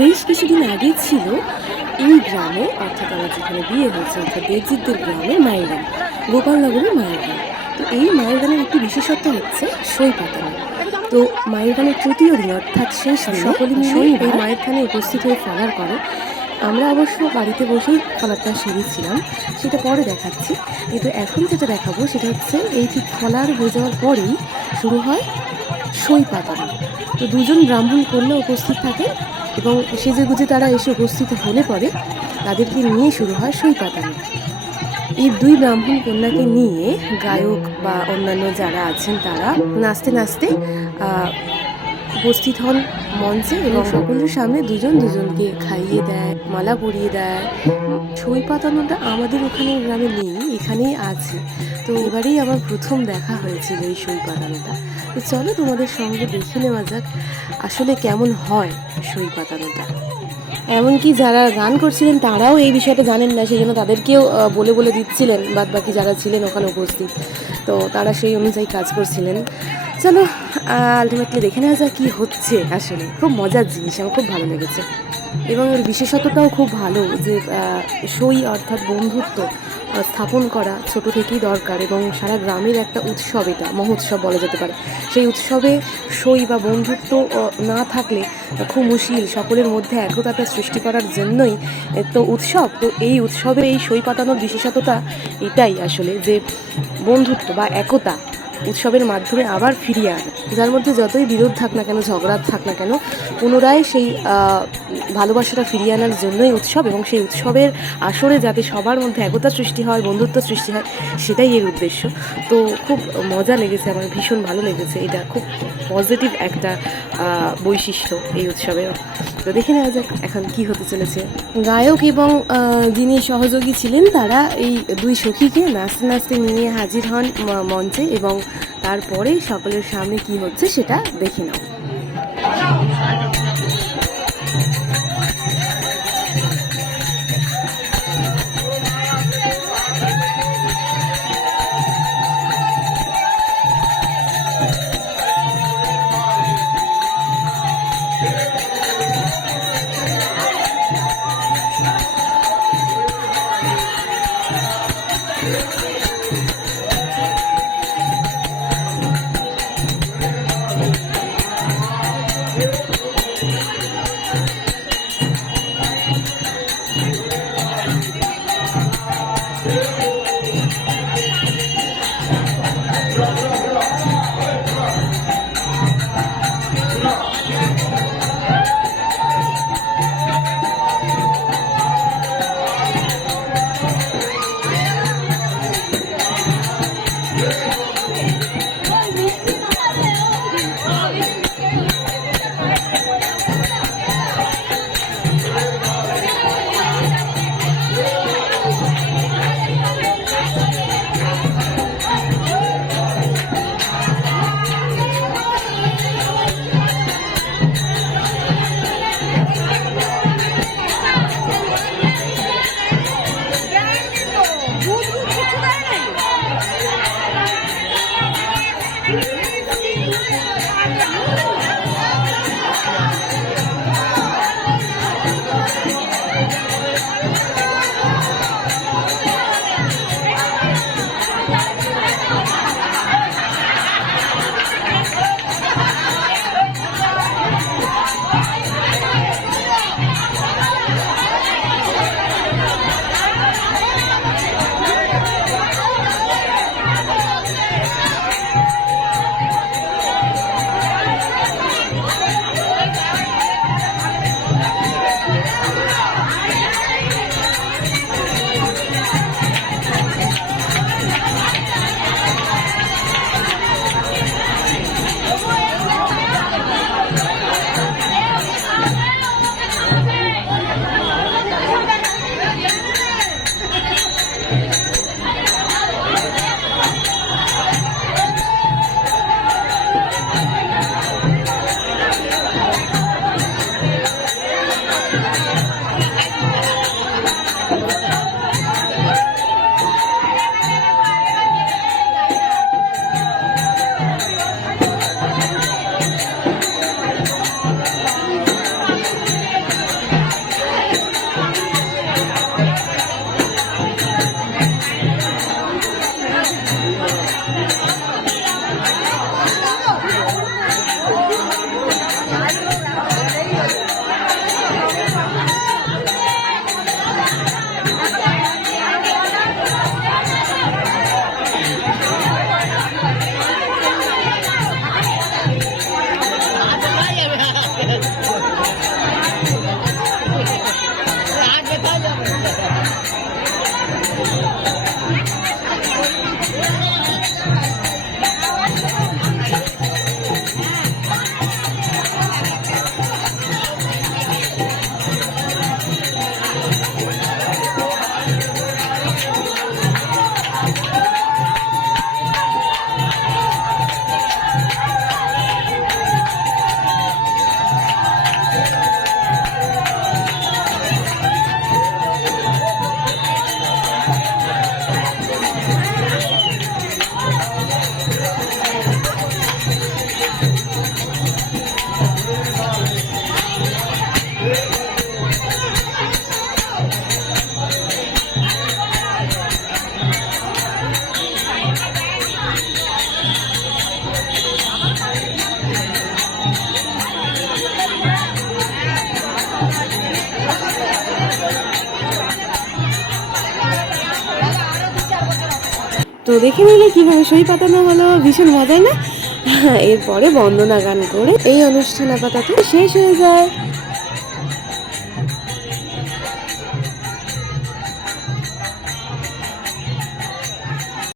বেশ কিছুদিন আগে ছিল এই গ্রামে অর্থাৎ আমার যেখানে বিয়ে হয়েছে অর্থাৎ দেবজিৎদের গ্রামে মায়ের গোপালনগরের মায়ের তো এই মায়ের গ্রামের একটি বিশেষত্ব হচ্ছে সই পাতানো। তো মায়ের গ্রামের তৃতীয় দিন অর্থাৎ শেষ দিনে সকলে মিলে এই মায়ের থানে উপস্থিত হয়ে ফলার করে আমরা অবশ্য বাড়িতে বসেই ফলারটা সেরেছিলাম সেটা পরে দেখাচ্ছি। কিন্তু এখন যেটা দেখাবো সেটা হচ্ছে এই ঠিক ফলার হয়ে যাওয়ার পরেই শুরু হয় সই পাতানো। তো দুজন ব্রাহ্মণ কন্যা উপস্থিত থাকে এবং সেজে গুজে তারা এসে উপস্থিত হলে পরে তাদেরকে নিয়ে শুরু হয় সই পাতানো এই দুই ব্রাহ্মণ কন্যাকে নিয়ে গায়ক বা অন্যান্য যারা আছেন তারা নাচতে নাচতে উপস্থিত হন মঞ্চে এবং সকলের সামনে দুজন দুজনকে খাইয়ে দেয়, মালা পরিয়ে দেয়। সই পাতানোটা আমাদের ওখানে গ্রামে নেই, এখানেই আছে। তো এবারেই আমার প্রথম দেখা হয়েছিল এই সই পাতানোটা। তো চলো তোমাদের সঙ্গে দেখে নেওয়া যাক আসলে কেমন হয় সই পাতানোটা। এমনকি যারা গান করছিলেন তারাও এই বিষয়টা জানেন না সেই জন্য তাদেরকেও বলে বলে দিচ্ছিলেন বাদ বাকি যারা ছিলেন ওখানে উপস্থিত। তো তারা সেই অনুযায়ী কাজ করছিলেন। চলো আলটিমেটলি দেখে নেওয়া যাক কী হচ্ছে আসলে। খুব মজার জিনিস, আমার খুব ভালো লেগেছে। এবং এর বিশেষত্বটাও খুব ভালো যে সই অর্থাৎ বন্ধুত্ব স্থাপন করা ছোট থেকেই দরকার এবং সারা গ্রামের একটা উৎসব এটা, মহোৎসব বলা যেতে পারে। সেই উৎসবে সই বা বন্ধুত্ব না থাকলে খুব মুশকিল। সকলের মধ্যে একতাটা সৃষ্টি করার জন্যই তো উৎসব। তো এই উৎসবে এই সই পাতানোর বিশেষত্বটা এটাই আসলে যে, বন্ধুত্ব বা একতা উৎসবের মাধ্যমে আবার ফিরিয়ে আনে। যার মধ্যে যতই বিরোধ থাক না কেন, ঝগড়া থাক না কেন, পুনরায় সেই ভালোবাসাটা ফিরিয়ে আনার জন্যই উৎসব এবং সেই উৎসবের আসরে যাতে সবার মধ্যে একতা সৃষ্টি হয়, বন্ধুত্ব সৃষ্টি হয়, সেটাই এর উদ্দেশ্য। তো খুব মজা লেগেছে, আমার ভীষণ ভালো লেগেছে। এটা খুব পজিটিভ একটা বৈশিষ্ট্য এই উৎসবের তো দেখে নেওয়া যাক এখন কি হতে চলেছে। গায়ক এবং যিনি সহযোগী ছিলেন, তারা এই দুই সখীকে নাচতে নাচতে নিয়ে হাজির হন মঞ্চে এবং তারপরে সকলের সামনে কি হচ্ছে সেটা দেখে নাও Yeah. তো দেখে নিলে কীভাবে সই পাতানো হলো, ভীষণ মজায় না? এরপরে বন্দনা গান করে এই অনুষ্ঠান আপাতত শেষ হয়ে যায়।